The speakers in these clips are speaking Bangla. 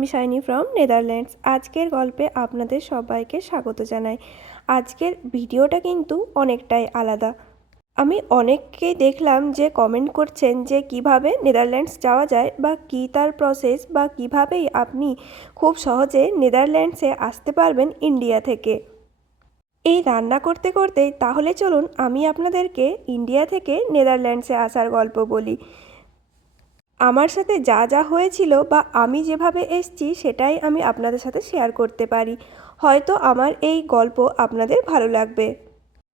আমি শাইনি ফ্রম নেদারল্যান্ডস আজকের গল্পে আপনাদের সবাইকে স্বাগত জানাই। আজকের ভিডিওটা কিন্তু অনেকটাই আলাদা। আমি অনেককেই দেখলাম যে কমেন্ট করছেন যে কীভাবে নেদারল্যান্ডস যাওয়া যায় বা কী তার প্রসেস বা কিভাবেই আপনি খুব সহজে নেদারল্যান্ডসে আসতে পারবেন ইন্ডিয়া থেকে। এই রান্না করতে করতে তাহলে চলুন আমি আপনাদেরকে ইন্ডিয়া থেকে নেদারল্যান্ডসে আসার গল্প বলি। আমার সাথে যা যা হয়েছিল বা আমি যেভাবে এসছি সেটাই আমি আপনাদের সাথে শেয়ার করতে পারি। হয়তো আমার এই গল্প আপনাদের ভালো লাগবে।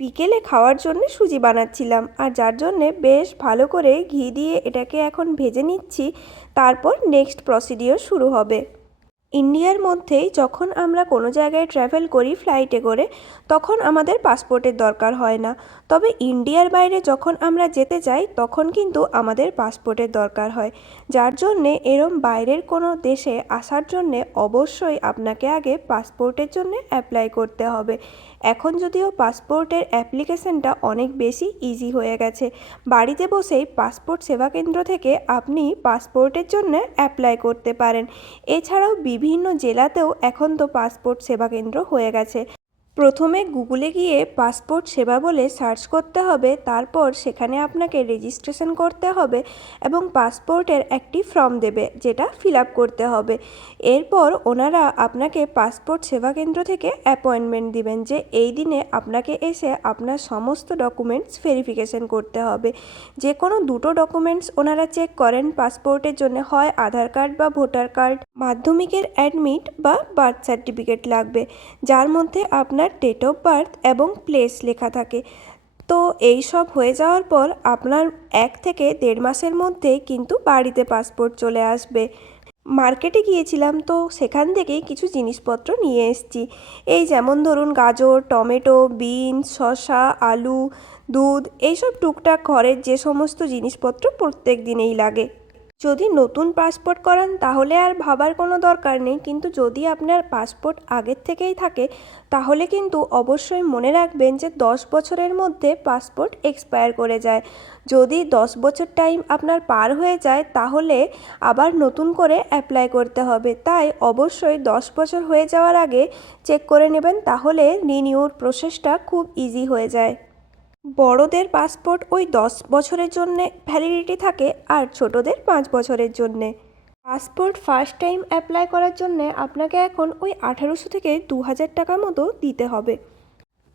বিকেলে খাওয়ার জন্য সুজি বানাচ্ছিলাম আর যার জন্যে বেশ ভালো করে ঘি দিয়ে এটাকে এখন ভেজে নিচ্ছি। তারপর নেক্সট প্রসিডিওর শুরু হবে। ইন্ডিয়ার মধ্যেই যখন আমরা কোনো জায়গায় ট্র্যাভেল করি ফ্লাইটে করে, তখন আমাদের পাসপোর্টের দরকার হয় না। তবে ইন্ডিয়ার বাইরে যখন আমরা যেতে যাই, তখন কিন্তু আমাদের পাসপোর্টের দরকার হয়। যার জন্যে এরম বাইরের কোনো দেশে আসার জন্যে অবশ্যই আপনাকে আগে পাসপোর্টের জন্য অ্যাপ্লাই করতে হবে। এখন যদিও পাসপোর্টের অ্যাপ্লিকেশনটা অনেক বেশি ইজি হয়ে গেছে। বাড়িতে বসেই পাসপোর্ট সেবা কেন্দ্র থেকে আপনি পাসপোর্টের জন্য অ্যাপ্লাই করতে পারেন। এছাড়াও বিভিন্ন জেলাতেও এখন তো পাসপোর্ট সেবা কেন্দ্র হয়ে গেছে। প্রথমে গুগলে গিয়ে পাসপোর্ট সেবা বলে সার্চ করতে হবে, তারপর সেখানে আপনাকে রেজিস্ট্রেশন করতে হবে এবং পাসপোর্টের একটি ফর্ম দেবে, যেটা ফিল আপ করতে হবে। এরপর ওনারা আপনাকে পাসপোর্ট সেবা কেন্দ্র থেকে অ্যাপয়েন্টমেন্ট দিবেন যে এই দিনে আপনাকে এসে আপনার সমস্ত ডকুমেন্টস ভেরিফিকেশন করতে হবে। যে কোনো দুটো ডকুমেন্টস ওনারা চেক করেন, পাসপোর্টের জন্য হয় আধার কার্ড বা ভোটার কার্ড। মাধ্যমিকের অ্যাডমিট বা বার্থ সার্টিফিকেট লাগবে, যার মধ্যে আপনার ডেট অফ বার্থ এবং প্লেস লেখা থাকে। তো এই সব হয়ে যাওয়ার পর আপনার এক থেকে দেড় মাসের মধ্যে কিন্তু বাড়িতে পাসপোর্ট চলে আসবে। মার্কেটে গিয়েছিলাম তো সেখান থেকেই কিছু জিনিসপত্র নিয়ে এসেছি। এই যেমন ধরুন গাজর, টমেটো, বিনস, শসা, আলু, দুধ, এইসব টুকটাক ঘরের যে সমস্ত জিনিসপত্র প্রত্যেক দিনেই লাগে। যদি নতুন পাসপোর্ট করান, তাহলে আর ভাবার কোনো দরকার নেই। কিন্তু যদি আপনার পাসপোর্ট আগের থেকেই থাকে, তাহলে কিন্তু অবশ্যই মনে রাখবেন যে দশ বছরের মধ্যে পাসপোর্ট এক্সপায়ার করে যায়। যদি দশ বছর টাইম আপনার পার হয়ে যায়, তাহলে আবার নতুন করে অ্যাপ্লাই করতে হবে। তাই অবশ্যই দশ বছর হয়ে যাওয়ার আগে চেক করে নেবেন, তাহলে রিনিউর প্রসেসটা খুব ইজি হয়ে যায়। বড়দের পাসপোর্ট ওই দশ বছরের জন্যে ভ্যালিডিটি থাকে আর ছোটদের পাঁচ বছরের জন্যে। পাসপোর্ট ফার্স্ট টাইম অ্যাপ্লাই করার জন্যে আপনাকে এখন ওই আঠারোশো থেকে দু হাজার টাকা মতো দিতে হবে।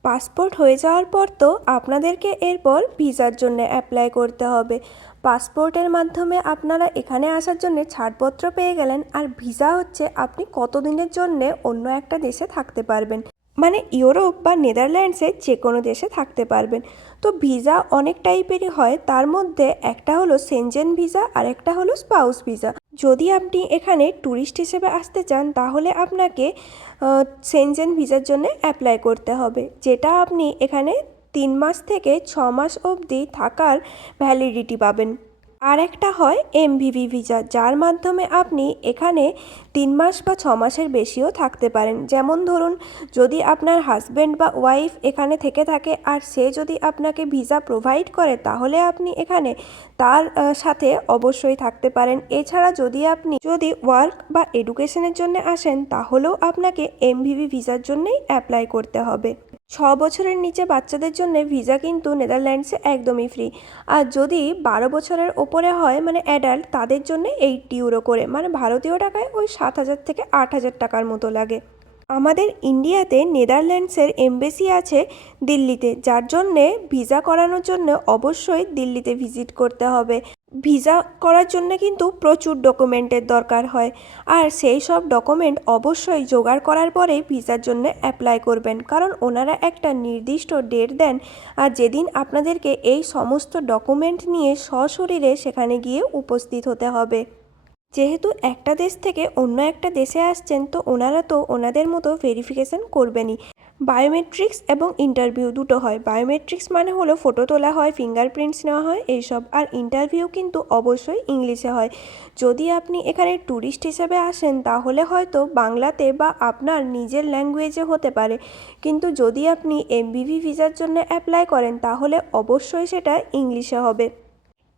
পাসপোর্ট হয়ে যাওয়ার পর তো আপনাদেরকে এরপর ভিসার জন্য অ্যাপ্লাই করতে হবে। পাসপোর্টের মাধ্যমে আপনারা এখানে আসার জন্য ছাড়পত্র পেয়ে গেলেন আর ভিসা হচ্ছে আপনি কতদিনের জন্যে অন্য একটা দেশে থাকতে পারবেন। মানে ইউরোপ বা নেদারল্যান্ডসে যে কোনো দেশে থাকতে পারবেন। তো ভিসা অনেক টাইপেরই হয়। তার মধ্যে একটা হলো সেনজেন ভিসা, আর একটা হলো স্পাউস ভিসা। যদি আপনি এখানে ট্যুরিস্ট হিসেবে আসতে চান, তাহলে আপনাকে সেনজেন ভিসার জন্য অ্যাপ্লাই করতে হবে। যেটা আপনি এখানে তিন মাস থেকে ছ মাস অবধি থাকার ভ্যালিডিটি পাবেন। আর একটা হয় এমভিভি ভিসা যার মাধ্যমে আপনি এখানে তিন মাস বা ছ মাসের বেশিও থাকতে পারেন। যেমন ধরুন, যদি আপনার হাজব্যান্ড বা ওয়াইফ এখানে থেকে থাকে আর সে যদি আপনাকে ভিসা প্রোভাইড করে, তাহলে আপনি এখানে তার সাথে অবশ্যই থাকতে পারেন। এছাড়া যদি আপনি, যদি ওয়ার্ক বা এডুকেশনের জন্য আসেন, তাহলেও আপনাকে এমভিভি ভিসার জন্যই অ্যাপ্লাই করতে হবে। ছ বছরের নিচে বাচ্চাদের জন্য ভিসা কিন্তু নেদারল্যান্ডসে একদমই ফ্রি আর যদি বারো বছরের ওপরে হয় মানে অ্যাডাল্ট তাদের জন্য এইটটি ইউরো করে। মানে ভারতীয় টাকায় ওই সাত হাজার থেকে আট হাজার টাকার মতো লাগে। আমাদের ইন্ডিয়াতে নেদারল্যান্ডসের এমবেসি আছে দিল্লিতে, যার জন্যে ভিসা করানোর জন্য অবশ্যই দিল্লিতে ভিজিট করতে হবে। ভিসা করার জন্য কিন্তু প্রচুর ডকুমেন্টের দরকার হয়। আর সেই সব ডকুমেন্ট অবশ্যই জোগাড় করার পরেই ভিসার জন্য অ্যাপ্লাই করবেন, কারণ ওনারা একটা নির্দিষ্ট ডেট দেন। আর যেদিন আপনাদেরকে এই সমস্ত ডকুমেন্ট নিয়ে সশরীরে সেখানে গিয়ে উপস্থিত হতে হবে। যেহেতু একটা দেশ থেকে অন্য একটা দেশে আসছেন, তো ওনারা তো ওনাদের মতো ভেরিফিকেশান করবেনই। বায়োমেট্রিক্স এবং ইন্টারভিউ দুটো হয়। বায়োমেট্রিক্স মানে হলো ফটো তোলা হয় ফিঙ্গারপ্রিন্টস নেওয়া হয়, এইসব। আর ইন্টারভিউ কিন্তু অবশ্যই ইংলিশে হয়। যদি আপনি এখানে ট্যুরিস্ট হিসেবে আসেন, তাহলে হয়তো বাংলাতে বা আপনার নিজের ল্যাঙ্গুয়েজে হতে পারে। কিন্তু যদি আপনি এমবিভি ভিসার জন্য অ্যাপ্লাই করেন, তাহলে অবশ্যই সেটা ইংলিশে হবে।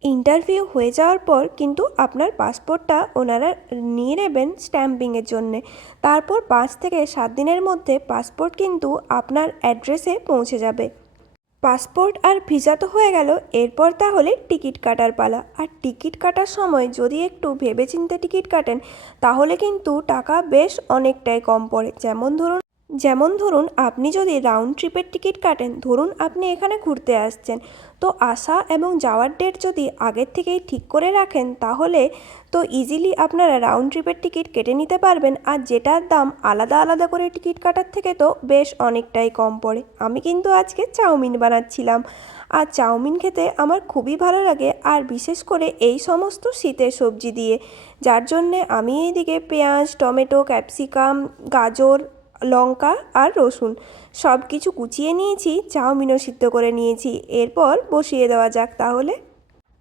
ইন্টারভিউ হয়ে যাওয়ার পর কিন্তু আপনার পাসপোর্টটা ওনারা নিয়ে নেবেন স্ট্যাম্পিংয়ের জন্যে। তারপর পাঁচ থেকে সাত দিনের মধ্যে পাসপোর্ট কিন্তু আপনার অ্যাড্রেসে পৌঁছে যাবে। পাসপোর্ট আর ভিসা তো হয়ে গেল, এরপর তাহলে টিকিট কাটার পালা। আর টিকিট কাটার সময় যদি একটু ভেবেচিন্তে টিকিট কাটেন, তাহলে কিন্তু টাকা বেশ অনেকটাই কম পড়ে। যেমন ধরুন যেমন ধরুন, আপনি যদি রাউন্ড ট্রিপের টিকিট কাটেন, ধরুন আপনি এখানে ঘুরতে আসছেন, তো আসা এবং যাওয়ার ডেট যদি আগের থেকেই ঠিক করে রাখেন, তাহলে তো ইজিলি আপনারা রাউন্ড ট্রিপের টিকিট কেটে নিতে পারবেন। আর যেটার দাম আলাদা আলাদা করে টিকিট কাটার থেকে তো বেশ অনেকটাই কম পড়ে। আমি কিন্তু আজকে চাউমিন বানাচ্ছিলাম। আর চাউমিন খেতে আমার খুবই ভালো লাগে, আর বিশেষ করে এই সমস্ত শীতের সবজি দিয়ে। যার জন্যে আমি এইদিকে পেঁয়াজ, টমেটো, ক্যাপসিকাম, গাজর লঙ্কা আর রসুন। সব কিছু কুচিয়ে নিয়েছি, চাউমিনও সিদ্ধ করে নিয়েছি। এরপর বসিয়ে দেওয়া যাক তাহলে।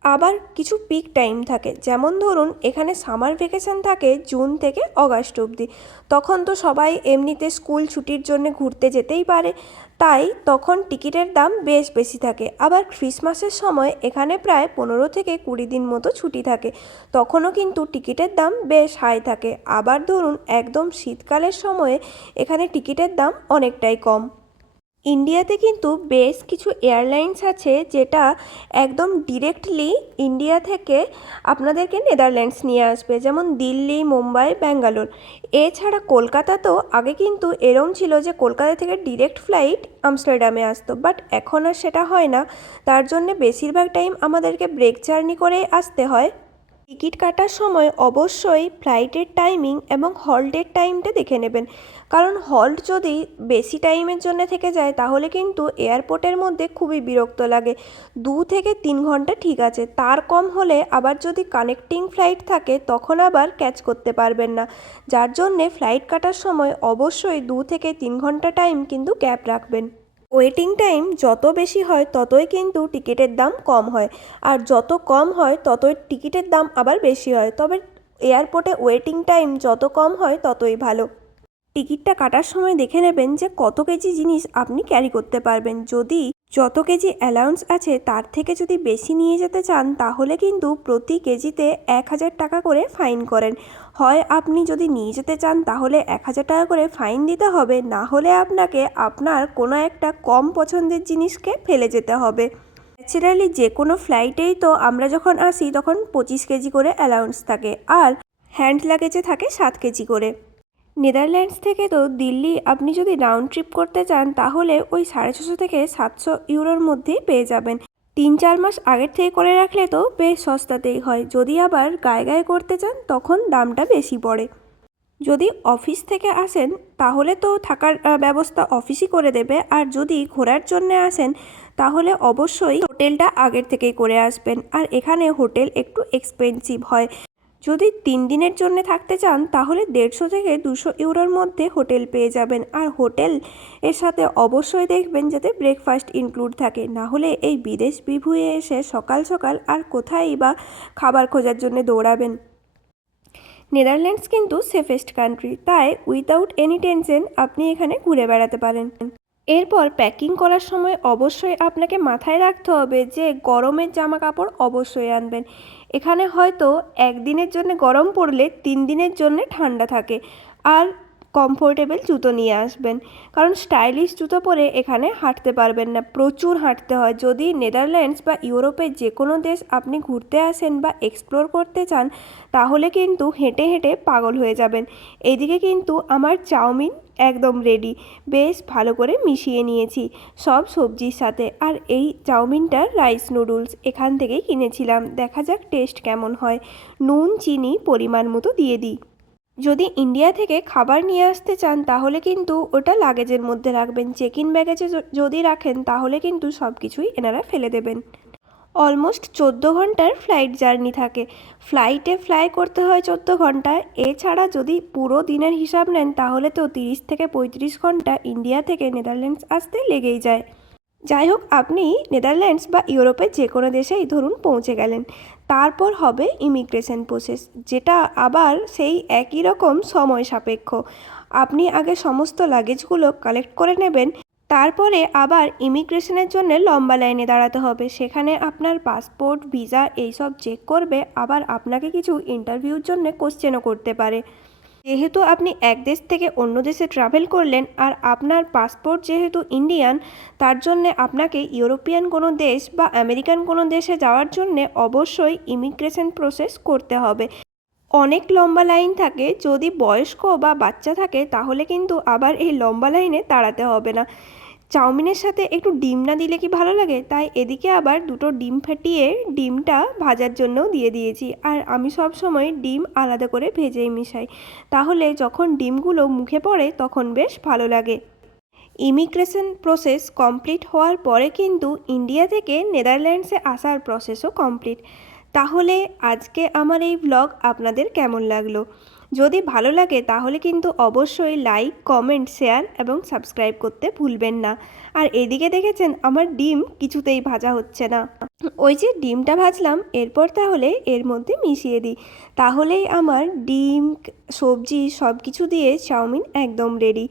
আবার কিছু পিক টাইম থাকে। যেমন ধরুন, এখানে সামার ভ্যাকেশন থাকে জুন থেকে অগাস্ট অবধি। তখন তো সবাই এমনিতে স্কুল ছুটির জন্য ঘুরতে যেতেই পারে। তাই তখন টিকিটের দাম বেশ বেশি থাকে। আবার ক্রিসমাসের সময় এখানে প্রায় পনেরো থেকে কুড়ি দিন মতো ছুটি থাকে। তখনও কিন্তু টিকিটের দাম বেশ হাই থাকে। আবার ধরুন, একদম শীতকালের সময়ে এখানে টিকিটের দাম অনেকটাই কম। ইন্ডিয়াতে কিন্তু বেশ কিছু এয়ারলাইন্স আছে যেটা একদম ডিরেক্টলি ইন্ডিয়া থেকে আপনাদেরকে নেদারল্যান্ডস নিয়ে আসবে, যেমন দিল্লি, মুম্বাই, ব্যাঙ্গালোর। এছাড়া কলকাতাতেও আগে কিন্তু এরম ছিল যে কলকাতা থেকে ডিরেক্ট ফ্লাইট আমস্টারডামে আসতো, বাট এখন আর সেটা হয় না। তার জন্যে বেশিরভাগ টাইম আমাদেরকে ব্রেক জার্নি করেই আসতে হয়। টিকিট কাটার সময় অবশ্যই ফ্লাইটের টাইমিং এবং হল্টের টাইমটা দেখে নেবেন। কারণ হল্ট যদি বেশি টাইমের জন্য থেকে যায়, তাহলে কিন্তু এয়ারপোর্টের মধ্যে খুবই বিরক্ত লাগে। দু থেকে তিন ঘণ্টা ঠিক আছে, তার কম হলে আবার যদি কানেক্টিং ফ্লাইট থাকে, তখন আবার ক্যাচ করতে পারবেন না। যার জন্যে ফ্লাইট কাটার সময় অবশ্যই দু থেকে তিন ঘণ্টা টাইম কিন্তু গ্যাপ রাখবেন। ওয়েটিং টাইম যত বেশি হয় ততই কিন্তু টিকিটের দাম কম হয়। আর যত কম হয় ততই টিকিটের দাম আবার বেশি হয়। তবে এয়ারপোর্টে ওয়েটিং টাইম যত কম হয় ততই ভালো। টিকিটটা কাটার সময় দেখে নেবেন যে কত কেজি জিনিস আপনি ক্যারি করতে পারবেন। যদি যত কেজি অ্যালাউন্স আছে, তার থেকে যদি বেশি নিয়ে যেতে চান, তাহলে কিন্তু প্রতি কেজিতে এক হাজার টাকা করে ফাইন করেন। হয় আপনি যদি নিয়ে যেতে চান, তাহলে এক হাজার টাকা করে ফাইন দিতে হবে। না হলে আপনাকে, আপনার কোনো একটা কম পছন্দের জিনিসকে ফেলে যেতে হবে। ন্যাচারালি যে কোনো ফ্লাইটেই তো আমরা যখন আসি, তখন পঁচিশ কেজি করে অ্যালাউন্স থাকে। আর হ্যান্ড লাগেজে থাকে সাত কেজি করে। নেদারল্যান্ডস থেকে তো দিল্লি আপনি যদি রাউন্ড ট্রিপ করতে চান, তাহলে ওই সাড়ে ছশো থেকে সাতশো ইউরোর মধ্যেই পেয়ে যাবেন। তিন চার মাস আগের থেকে করে রাখলে তো বেশ সস্তাতেই হয়। যদি আবার গায়ে গায়ে করতে চান, তখন দামটা বেশি পড়ে। যদি অফিস থেকে আসেন, তাহলে তো থাকার ব্যবস্থা অফিসই করে দেবে। আর যদি ঘোরার জন্য আসেন, তাহলে অবশ্যই হোটেলটা আগের থেকেই করে আসবেন। আর এখানে হোটেল একটু এক্সপেন্সিভ হয়। যদি তিন দিনের জন্য থাকতে চান, তাহলে দেড়শো থেকে দুশো ইউরোর মধ্যে হোটেল পেয়ে যাবেন। আর হোটেল এর সাথে অবশ্যই দেখবেন যাতে ব্রেকফাস্ট ইনক্লুড থাকে। না হলে এই বিদেশ বিভুয়ে এসে সকাল সকাল আর কোথায় বা খাবার খোঁজার জন্য দৌড়াবেন। নেদারল্যান্ডস কিন্তু সেফেস্ট কান্ট্রি। তাই উইদাউট এনি টেনশন আপনি এখানে ঘুরে বেড়াতে পারেন। এরপর প্যাকিং করার সময় অবশ্যই আপনাকে মাথায় রাখতে হবে যে গরমের জামা কাপড় অবশ্যই আনবেন। এখানে হয়তো একদিনের জন্য গরম পড়লে তিন দিনের জন্য ঠান্ডা থাকে। আর কমফোর্টেবল জুতো নিয়ে আসবেন। কারণ স্টাইলিশ জুতো পরে এখানে হাঁটতে পারবেন না। প্রচুর হাঁটতে হয়। যদি নেদারল্যান্ডস বা ইউরোপের যে কোনো দেশ আপনি ঘুরতে আসেন বা এক্সপ্লোর করতে চান, তাহলে কিন্তু হেঁটে হেঁটে পাগল হয়ে যাবেন। এদিকে কিন্তু আমার চাউমিন একদম রেডি বেশ ভালো করে মিশিয়ে নিয়েছি সব সবজির সাথে। আর এই চাউমিনটা রাইস নুডলস এখান থেকেই কিনেছিলাম। দেখা যাক টেস্ট কেমন হয়। নুন, চিনি পরিমাণ মতো দিয়ে দিই। যদি ইন্ডিয়া থেকে খাবার নিয়ে আসতে চান, তাহলে কিন্তু ওটা লাগেজের মধ্যে রাখবেন। চেক ইন ব্যাগেজে যদি রাখেন, তাহলে কিন্তু সব কিছুই এনারা ফেলে দেবেন। অলমোস্ট চোদ্দ ঘণ্টার ফ্লাইট জার্নি থাকে। ফ্লাইটে ফ্লাই করতে হয় চোদ্দ ঘণ্টা। এছাড়া যদি পুরো দিনের হিসাব নেন, তাহলে তো তিরিশ থেকে পঁয়ত্রিশ ঘণ্টা ইন্ডিয়া থেকে নেদারল্যান্ডস আসতে লেগেই যায়। যাই হোক, আপনি নেদারল্যান্ডস বা ইউরোপের যে কোনো দেশেই ধরুন পৌঁছে গেলেন। তারপর হবে ইমিগ্রেশন প্রসেস, যেটা আবার সেই একই রকম সময় সাপেক্ষ। আপনি আগে সমস্ত লাগেজগুলো কালেক্ট করে নেবেন, তারপরে আবার ইমিগ্রেশনের জন্য লম্বা লাইনে দাঁড়াতে হবে। সেখানে আপনার পাসপোর্ট, ভিসা, এইসব চেক করবে, আবার আপনাকে কিছু ইন্টারভিউর জন্য কোশ্চেনও করতে পারে। যেহেতু আপনি এক দেশ থেকে অন্য দেশে ট্রাভেল করলেন আর আপনার পাসপোর্ট যেহেতু ইন্ডিয়ান তার জন্যে আপনাকে ইউরোপিয়ান কোনো দেশ বা আমেরিকান কোনো দেশে যাওয়ার জন্যে অবশ্যই ইমিগ্রেশন প্রসেস করতে হবে। অনেক লম্বা লাইন থাকে, যদি বয়স্ক বা বাচ্চা থাকে তাহলে কিন্তু আবার এই লম্বা লাইনে দাঁড়াতে হবে না। চাউমিনের সাথে একটু ডিম না দিলে কি ভালো লাগে? তাই এদিকে আবার দুটো ডিম ফাটিয়ে ডিমটা ভাজার জন্যও দিয়ে দিয়েছি। আর আমি সব সময় ডিম আলাদা করে ভেজেই মিশাই। তাহলে যখন ডিমগুলো মুখে পড়ে তখন বেশ ভালো লাগে। ইমিগ্রেশন প্রসেস কমপ্লিট হওয়ার পরে কিন্তু ইন্ডিয়া থেকে নেদারল্যান্ডসে আসার প্রসেসও কমপ্লিট। তাহলে আজকে আমার এই ব্লগ আপনাদের কেমন লাগল? যদি ভালো লাগে তাহলে কিন্তু অবশ্যই লাইক কমেন্ট শেয়ার এবং সাবস্ক্রাইব করতে ভুলবেন না। আর এদিকে দেখেছেন আমার ডিম কিছুতেই ভাজা হচ্ছে না। ওই যে ডিমটা ভাজলাম, এরপর তাহলে এর মধ্যে মিশিয়ে দিই। তাহলেই আমার ডিম, সবজি সব কিছু দিয়ে চাউমিন একদম রেডি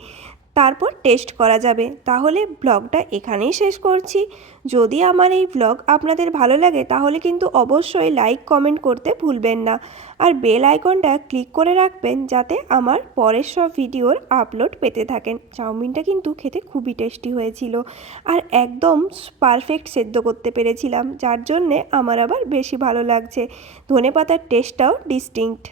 তারপর টেস্ট করা যাবে। তাহলে ব্লগটা এখানেই শেষ করছি। যদি আমার এই ব্লগ আপনাদের ভালো লাগে, তাহলে কিন্তু অবশ্যই লাইক কমেন্ট করতে ভুলবেন না। আর বেল আইকনটা ক্লিক করে রাখবেন, যাতে আমার পরের সব ভিডিওর আপলোড পেতে থাকেন। চাউমিনটা কিন্তু খেতে খুবই টেস্টি হয়েছিল। আর একদম পারফেক্ট সেদ্ধ করতে পেরেছিলাম, যার জন্যে আমার আবার বেশি ভালো লাগছে। ধনে পাতার টেস্টটাও ডিস্টিংক্ট